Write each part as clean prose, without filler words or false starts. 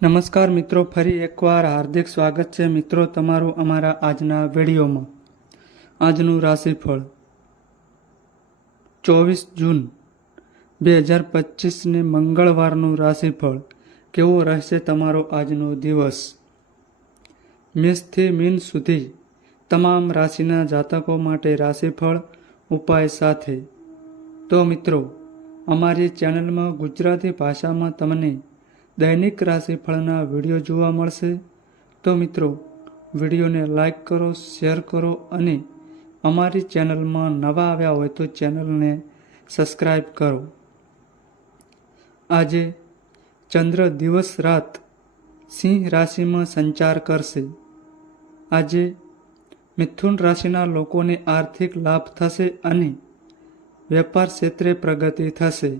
નમસ્કાર મિત્રો, ફરી એકવાર હાર્દિક સ્વાગત છે મિત્રો તમારું અમારા આજના વિડીયોમાં. આજનું રાશિફળ 24 જૂન 2025 ને મંગળવારનું રાશિફળ. કેવો રહેશે તમારો આજનો દિવસ? મેષથી મીન સુધી તમામ રાશિના જાતકો માટે રાશિફળ ઉપાય સાથે. તો મિત્રો, અમારી ચેનલમાં ગુજરાતી ભાષામાં તમને દૈનિક રાશિફળના વિડીયો જોવા મળશે. તો મિત્રો, વિડીયોને લાઈક કરો, શેર કરો અને અમારી ચેનલમાં નવા આવ્યા હોય તો ચેનલને સબસ્ક્રાઈબ કરો. આજે ચંદ્ર દિવસ રાત સિંહ રાશિમાં સંચાર કરશે. આજે મિથુન રાશિના લોકોને આર્થિક લાભ થશે અને વેપાર ક્ષેત્રે પ્રગતિ થશે.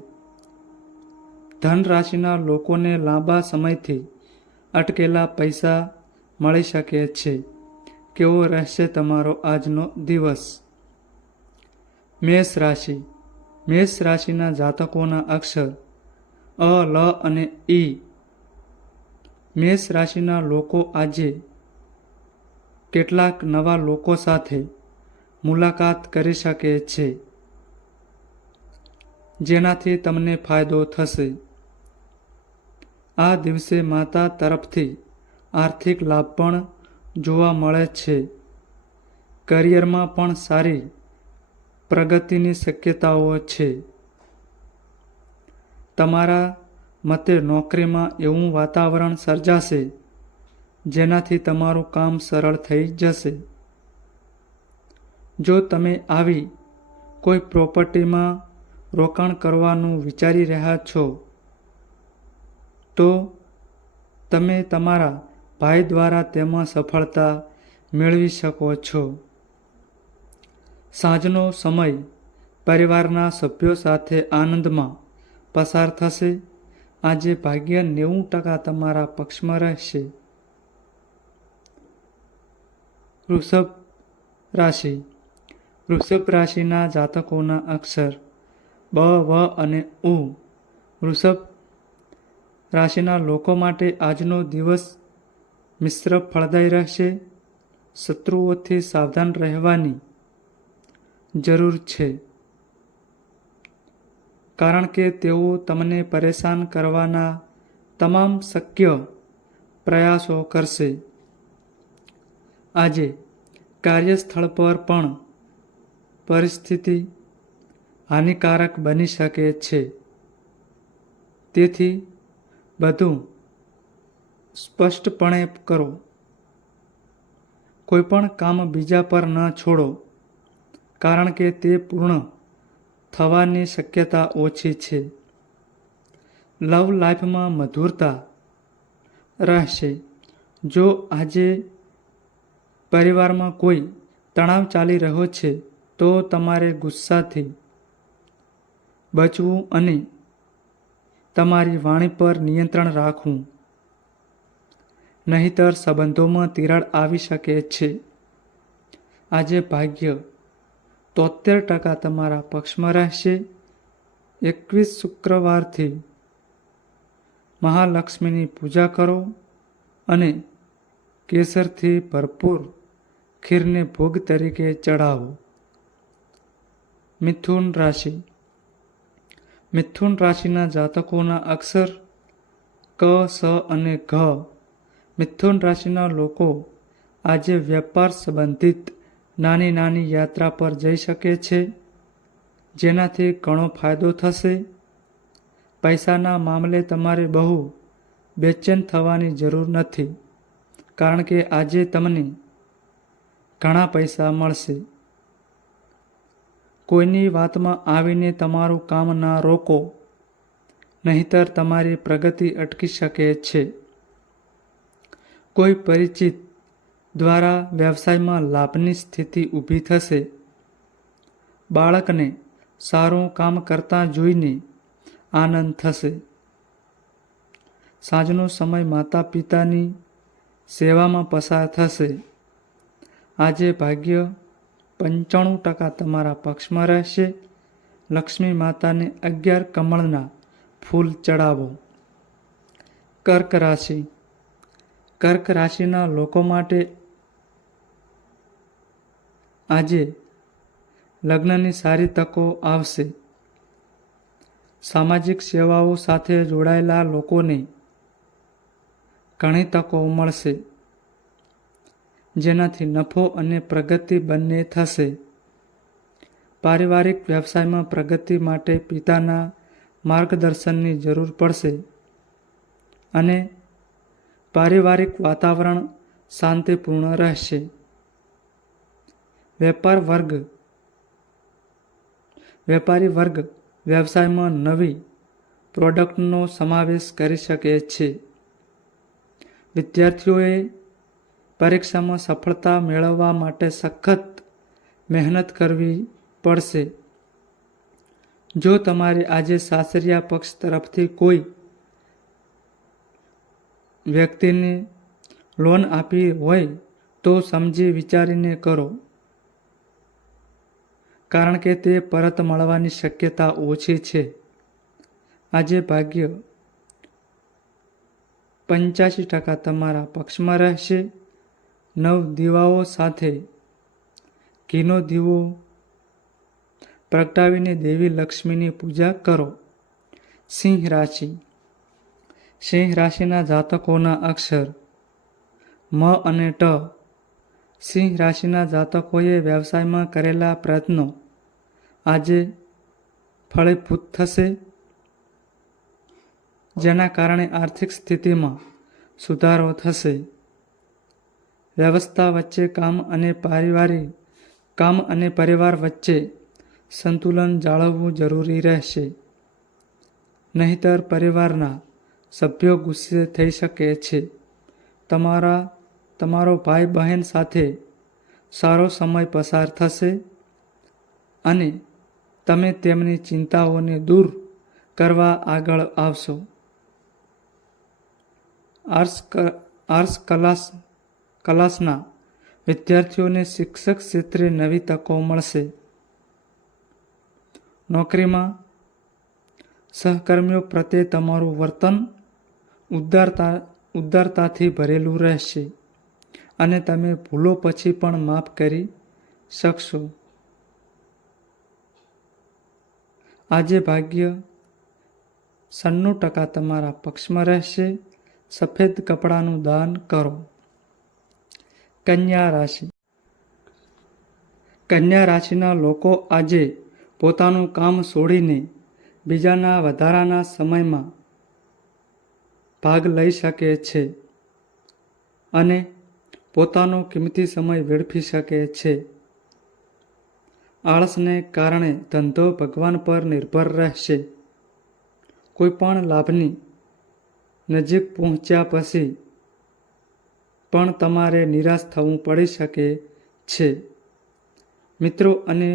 ધન રાશિના લોકોને લાંબા સમયથી અટકેલા પૈસા મળી શકે છે. કેવો રહેશે તમારો આજનો દિવસ? મેષ રાશિ. મેષ રાશિના જાતકોના અક્ષર અ, લ અને ઈ. મેષ રાશિના લોકો આજે કેટલાક નવા લોકો સાથે મુલાકાત કરી શકે છે, જેનાથી તમને ફાયદો થશે. આ દિવસે માતા તરફથી આર્થિક લાભ પણ જોવા મળે છે. કરિયરમાં પણ સારી પ્રગતિની શક્યતાઓ છે. તમારા મતે નોકરીમાં એવું વાતાવરણ સર્જાશે જેનાથી તમારું કામ સરળ થઈ જશે. જો તમે આવી કોઈ પ્રોપર્ટીમાં રોકાણ કરવાનું વિચારી રહ્યા છો તો તમે તમારા ભાઈ દ્વારા તેમાં સફળતા મેળવી શકો છો. સાંજનો સમય પરિવારના સભ્યો સાથે આનંદમાં પસાર થશે. આજે ભાગ્ય 90% તમારા પક્ષમાં રહેશે. વૃષભ રાશિ. વૃષભ રાશિના જાતકોના અક્ષર બ, વ અને ઉ. વૃષભ રાશિના લોકો માટે આજનો દિવસ મિશ્ર ફળદાયી રહેશે. શત્રુઓથી સાવધાન રહેવાની જરૂર છે, કારણ કે તેઓ તમને પરેશાન કરવાના તમામ શક્ય પ્રયાસો કરશે. આજે કાર્યસ્થળ પર પણ પરિસ્થિતિ હાનિકારક બની શકે છે, તેથી બધું સ્પષ્ટપણે કરો. કોઈ પણ કામ બીજા પર ન છોડો, કારણ કે તે પૂર્ણ થવાની શક્યતા ઓછી છે. લવ લાઈફમાં મધુરતા રહેશે. જો આજે પરિવારમાં કોઈ તણાવ ચાલી રહ્યો છે તો તમારે ગુસ્સાથી બચવું અને તમારી વાણી પર નિયંત્રણ રાખવું, નહીંતર સંબંધોમાં તિરાડ આવી શકે છે. આજે ભાગ્ય 73% તમારા પક્ષમાં રહેશે. 21 શુક્રવારથી મહાલક્ષ્મીની પૂજા કરો અને કેસરથી ભરપૂર ખીરને ભોગ તરીકે ચઢાવો. મિથુન રાશિ. મિથુન રાશિના જાતકોના અક્ષર ક, સ અને ઘ. મિથુન રાશિના લોકો આજે વેપાર સંબંધિત નાની નાની યાત્રા પર જઈ શકે છે, જેનાથી ઘણો ફાયદો થશે. પૈસાના મામલે તમારે બહુ બેચેન થવાની જરૂર નથી, કારણ કે આજે તમને ઘણા પૈસા મળશે. કોઈની વાતમાં આવીને તમારું કામ ના રોકો, નહીંતર તમારી પ્રગતિ અટકી શકે છે. કોઈ પરિચિત દ્વારા વ્યવસાયમાં લાભની સ્થિતિ ઊભી થશે. બાળકને સારું કામ કરતા જોઈને આનંદ થશે. સાંજનો સમય માતા પિતાની સેવામાં પસાર થશે. આજે ભાગ્ય 95% તમારા પક્ષમાં રહેશે. લક્ષ્મી માતાને 11 કમળના ફૂલ ચડાવો. ક કર્ક રાશિ. કર્ક રાશિના લોકો માટે આજે લગ્નની સારી તકો આવશે. સામાજિક સેવાઓ સાથે જોડાયેલા લોકોને ઘણી તકો મળશે, જેનાથી નફો અને પ્રગતિ બંને થશે. પારિવારિક વ્યવસાયમાં પ્રગતિ માટે પિતાના માર્ગદર્શનની જરૂર પડશે અને પારિવારિક વાતાવરણ શાંતિપૂર્ણ રહેશે. વેપારી વર્ગ વ્યવસાયમાં નવી પ્રોડક્ટનો સમાવેશ કરી શકે છે. વિદ્યાર્થીઓએ પરીક્ષામાં સફળતા મેળવવા માટે સખત મહેનત કરવી પડશે. જો તમારે આજે સાસરિયા પક્ષ તરફથી કોઈ વ્યક્તિને લોન આપી હોય તો સમજી વિચારીને કરો, કારણ કે તે પરત મળવાની શક્યતા ઓછી છે. આજે ભાગ્ય 85% તમારા પક્ષમાં રહેશે. નવ દીવાઓ સાથે ઘીનો દીવો પ્રગટાવીને દેવી લક્ષ્મીની પૂજા કરો. સિંહ રાશિ. સિંહ રાશિના જાતકોના અક્ષર મ અને ટ. સિંહ રાશિના જાતકોએ વ્યવસાયમાં કરેલા પ્રયત્નો આજે ફળીભૂત થશે, જેના કારણે આર્થિક સ્થિતિમાં સુધારો થશે. વ્યવસ્થા વચ્ચે કામ અને પરિવાર વચ્ચે સંતુલન જાળવવું જરૂરી રહેશે. નહીંતર પરિવારના સભ્યો ગુસ્સે થઈ શકે છે. તમારો ભાઈ બહેન સાથે સારો સમય પસાર થશે અને તમે તેમની ચિંતાઓને દૂર કરવા આગળ આવશો. આર્ટ્સ ક્લાસના વિદ્યાર્થીઓને શિક્ષક ક્ષેત્રે નવી તકો મળશે. નોકરીમાં સહકર્મીઓ પ્રત્યે તમારું વર્તન ઉદારતાથી ભરેલું રહેશે અને તમે ભૂલો પછી પણ માફ કરી શકશો. આજે ભાગ્ય 96% તમારા પક્ષમાં રહેશે. સફેદ કપડાનું દાન કરો. કન્યા રાશિ. કન્યા રાશિના લોકો આજે પોતાનું કામ છોડીને બીજાના વધારાના સમયમાં ભાગ લઈ શકે છે અને પોતાનો કિંમતી સમય વેડફી શકે છે. આળસને કારણે ધંધો ભગવાન પર નિર્ભર રહેશે. કોઈપણ લાભની નજીક પહોંચ્યા પછી પણ તમારે નિરાશ થવું પડી શકે છે. મિત્રો અને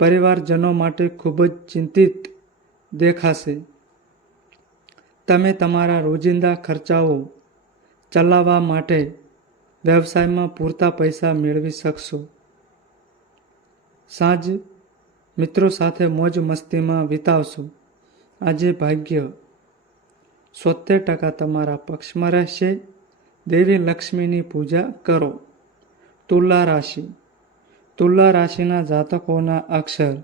પરિવારજનો માટે ખૂબ જ ચિંતિત દેખાશે. તમે તમારા રોજિંદા ખર્ચાઓ ચલાવવા માટે વ્યવસાયમાં પૂરતા પૈસા મેળવી શકશો. સાંજ મિત્રો સાથે મોજ મસ્તીમાં વિતાવશો. આજે ભાગ્ય 70% તમારા પક્ષમાં રહેશે. દેવી લક્ષ્મીની પૂજા કરો. તુલા રાશિ. તુલા રાશિના જાતકોના અક્ષર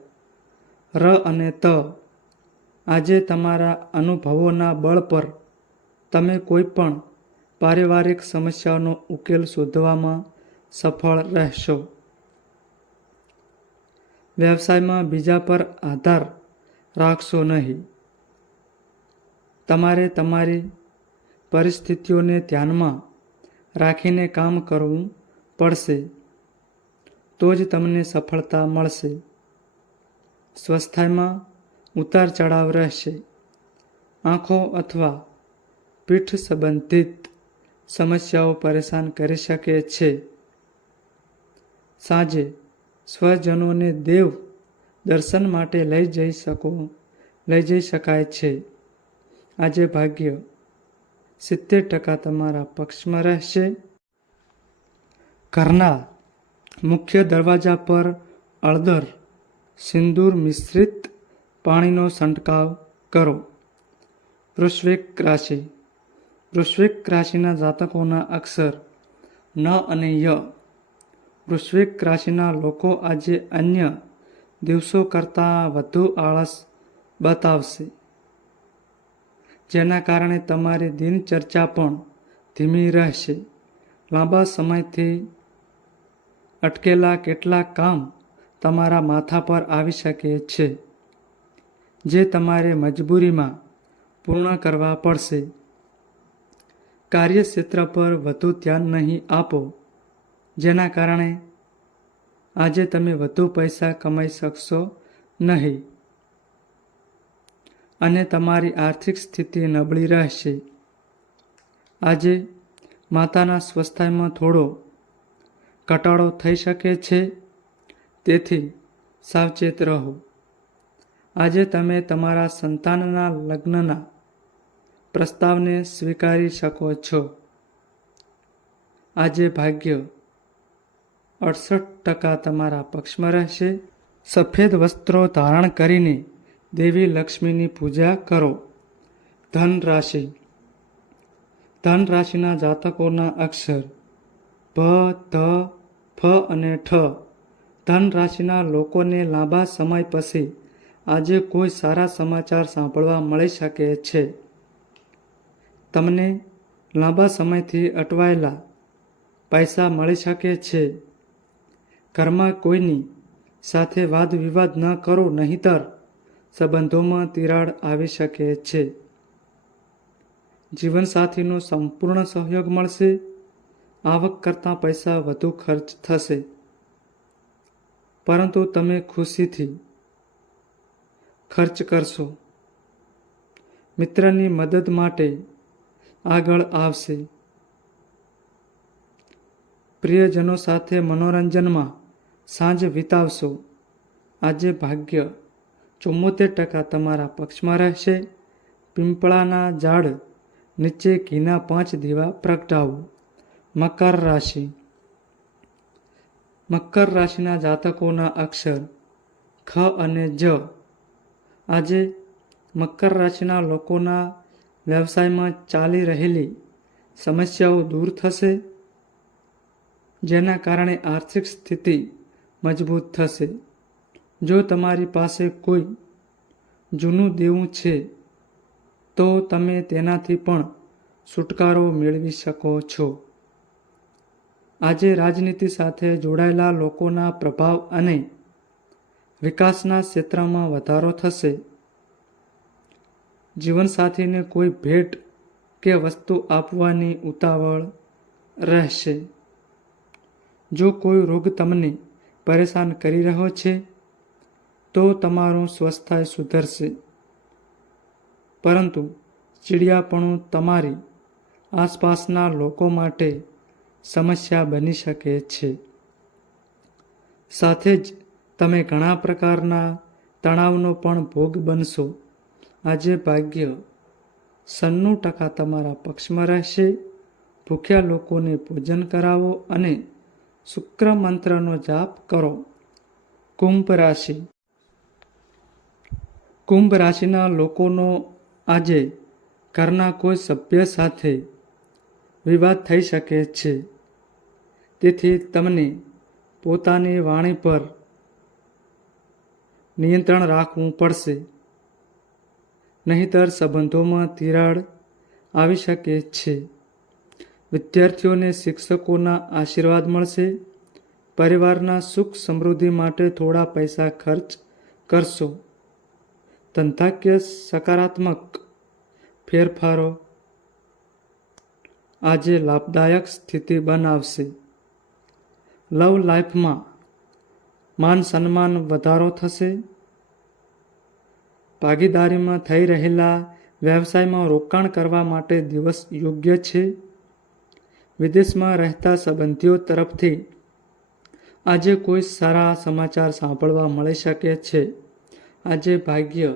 ર અને ત. આજે તમારા અનુભવોના બળ પર તમે કોઈ પણ પારિવારિક સમસ્યાનો ઉકેલ શોધવામાં સફળ રહેશો. વ્યવસાયમાં બીજા પર આધાર રાખશો નહીં. તમારે તમારી પરિસ્થિતિઓને ધ્યાનમાં રાખીને કામ કરવું પડશે, તો જ તમને સફળતા મળશે. સ્વાસ્થ્યમાં ઉતાર ચઢાવ રહેશે. આંખો અથવા પીઠ સંબંધિત સમસ્યાઓ પરેશાન કરી શકે છે. સાંજે સ્વજનોને દેવ દર્શન માટે લઈ જઈ શકાય છે. આજે ભાગ્ય 70% તમારા પક્ષમાં રહેશે. ઘરના મુખ્ય દરવાજા પર હળદર સિંદૂર મિશ્રિત પાણીનો છંટકાવ કરો. વૃશ્ચિક રાશિ. વૃશ્ચિક રાશિના જાતકોના અક્ષર ન અને ય. વૃશ્ચિક રાશિના લોકો આજે અન્ય દિવસો કરતાં વધુ આળસ બતાવશે, જેના કારણે તમારી દિનચર્યા પણ ધીમી રહેશે. લાંબા સમયથી અટકેલા કેટલાક કામ તમારા માથા પર આવી શકે છે, જે તમારે મજબૂરીમાં પૂર્ણ કરવા પડશે. કાર્યક્ષેત્ર પર વધુ ધ્યાન નહીં આપો, જેના કારણે આજે તમે વધુ પૈસા કમાઈ શકશો નહીં અને તમારી આર્થિક સ્થિતિ નબળી રહેશે. આજે માતાના સ્વાસ્થ્યમાં થોડો ઘટાડો થઈ શકે છે, તેથી સાવચેત રહો. આજે તમે તમારા સંતાનના લગ્નના પ્રસ્તાવને સ્વીકારી શકો છો. આજે ભાગ્ય 68% તમારા પક્ષમાં રહેશે. સફેદ વસ્ત્રો ધારણ કરીને દેવી લક્ષ્મીની પૂજા કરો. ધન રાશિ. ધન રાશિના જાતકોના અક્ષર ભ, ધ, ફ અને ઠ. ધન રાશિના લોકોને લાંબા સમય પછી આજે કોઈ સારા સમાચાર સાંભળવા મળી શકે છે. તમને લાંબા સમયથી અટવાયેલા પૈસા મળી શકે છે. ઘરમાં કોઈની સાથે વાદ વિવાદ ન કરો, નહીંતર સંબંધોમાં તિરાડ આવી શકે છે. જીવનસાથીનો સંપૂર્ણ સહયોગ મળશે. આવક કરતાં પૈસા વધુ ખર્ચ થશે, પરંતુ તમે ખુશીથી ખર્ચ કરશો. મિત્રની મદદ માટે આગળ આવશે. પ્રિયજનો સાથે મનોરંજનમાં સાંજ વિતાવશો. આજે ભાગ્ય 74% તમારા પક્ષમાં રહેશે. પીપળાના ઝાડ નીચે ઘીના 5 દીવા પ્રગટાવો. મકર રાશિ. મકર રાશિના જાતકોના અક્ષર ખ અને જ. આજે મકર રાશિના લોકોના વ્યવસાયમાં ચાલી રહેલી સમસ્યાઓ દૂર થશે, જેના કારણે આર્થિક સ્થિતિ મજબૂત થશે. જો તમારી પાસે કોઈ જૂનું દેવું છે, તો તમે તેનાથી પણ છુટકારો મેળવી શકો છો. આજે રાજનીતિ સાથે જોડાયેલા લોકોના પ્રભાવ અને વિકાસના ક્ષેત્રમાં વધારો થશે. જીવનસાથીને કોઈ ભેટ કે વસ્તુ આપવાની ઉતાવળ રહેશે. જો કોઈ રોગ તમને પરેશાન કરી રહ્યો છે, તો તમારું સ્વાસ્થ્ય સુધરશે, પરંતુ ચીડિયાપણું તમારી આસપાસના લોકો માટે સમસ્યા બની શકે છે. સાથે જ તમે ઘણા પ્રકારના તણાવનો પણ ભોગ બનશો. આજે ભાગ્ય 96% તમારા પક્ષમાં રહેશે. ભૂખ્યા લોકોને ભોજન કરાવો અને શુક્ર મંત્રનો જાપ કરો. કુંભ રાશિ. કુંભ રાશિના લોકોનો આજે ઘરના કોઈ સભ્ય સાથે વિવાદ થઈ શકે છે, તેથી તમને પોતાની વાણી પર નિયંત્રણ રાખવું પડશે, નહીંતર સંબંધોમાં તિરાડ આવી શકે છે. વિદ્યાર્થીઓને શિક્ષકોના આશીર્વાદ મળશે. પરિવારના સુખ સમૃદ્ધિ માટે થોડા પૈસા ખર્ચ કરશો. ધંધાકીય સકારાત્મક ફેરફારો આજે લાભદાયક સ્થિતિ બનાવશે. લવ લાઈફમાં માન સન્માન વધારો થશે. ભાગીદારીમાં થઈ રહેલા વ્યવસાયમાં રોકાણ કરવા માટે દિવસ યોગ્ય છે. વિદેશમાં રહેતા સંબંધીઓ તરફથી આજે કોઈ સારા સમાચાર સાંભળવા મળી શકે છે. આજે ભાગ્ય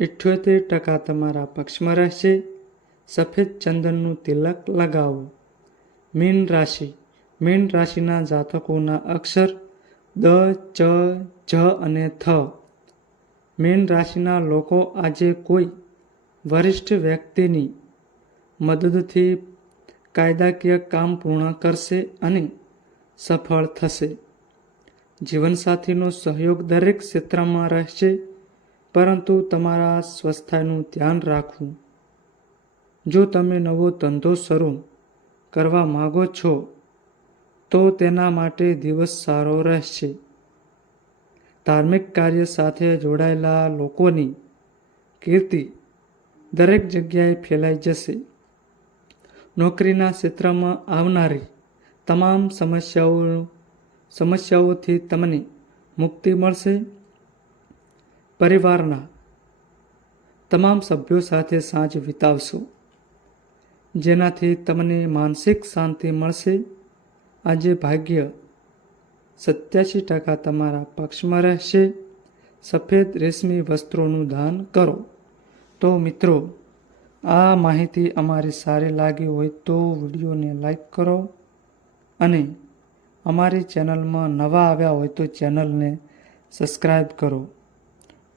78% તમારા પક્ષમાં રહેશે. સફેદ ચંદનનું તિલક લગાવો. મીન રાશિ. મીન રાશિના જાતકોના અક્ષર દ, ચ, જ અને થ. મીન રાશિના લોકો આજે કોઈ વરિષ્ઠ વ્યક્તિની મદદથી કાયદાકીય કામ પૂર્ણ કરશે અને સફળ થશે. જીવનસાથીનો સહયોગ દરેક ક્ષેત્રમાં રહેશે, પરંતુ તમારા સ્વાસ્થ્યનું ધ્યાન રાખવું. જો તમે નવો ધંધો શરૂ કરવા માંગો છો તો તેના માટે દિવસ સારો રહેશે. ધાર્મિક કાર્ય સાથે જોડાયેલા લોકોની કીર્તિ દરેક જગ્યાએ ફેલાઈ જશે. નોકરીના ક્ષેત્રમાં આવનારી તમામ સમસ્યાઓથી તમને મુક્તિ મળશે. પરિવારના તમામ સભ્યો સાથે સાંજ વિતાવશો, જેનાથી તમને માનસિક શાંતિ મળશે. આજે ભાગ્ય 87% તમારા પક્ષમાં રહેશે. સફેદ રેશમી વસ્ત્રોનું દાન કરો. તો મિત્રો, આ માહિતી અમારી સારી લાગી હોય તો વિડીયોને લાઈક કરો અને અમારી ચેનલમાં નવા આવ્યા હોય તો ચેનલને સબસ્ક્રાઈબ કરો.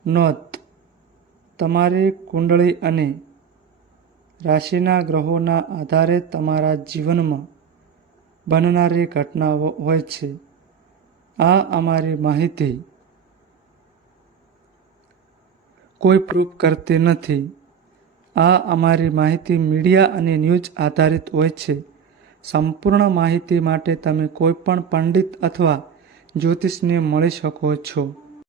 નોંધ: તમારી કુંડળી અને રાશિના ગ્રહોના આધારે તમારા જીવનમાં બનનારી ઘટનાઓ હોય છે. આ અમારી માહિતી કોઈ પ્રૂફ કરતી નથી. આ અમારી માહિતી મીડિયા અને ન્યૂઝ આધારિત હોય છે. સંપૂર્ણ માહિતી માટે તમે કોઈ પણ પંડિત અથવા જ્યોતિષને મળી શકો છો.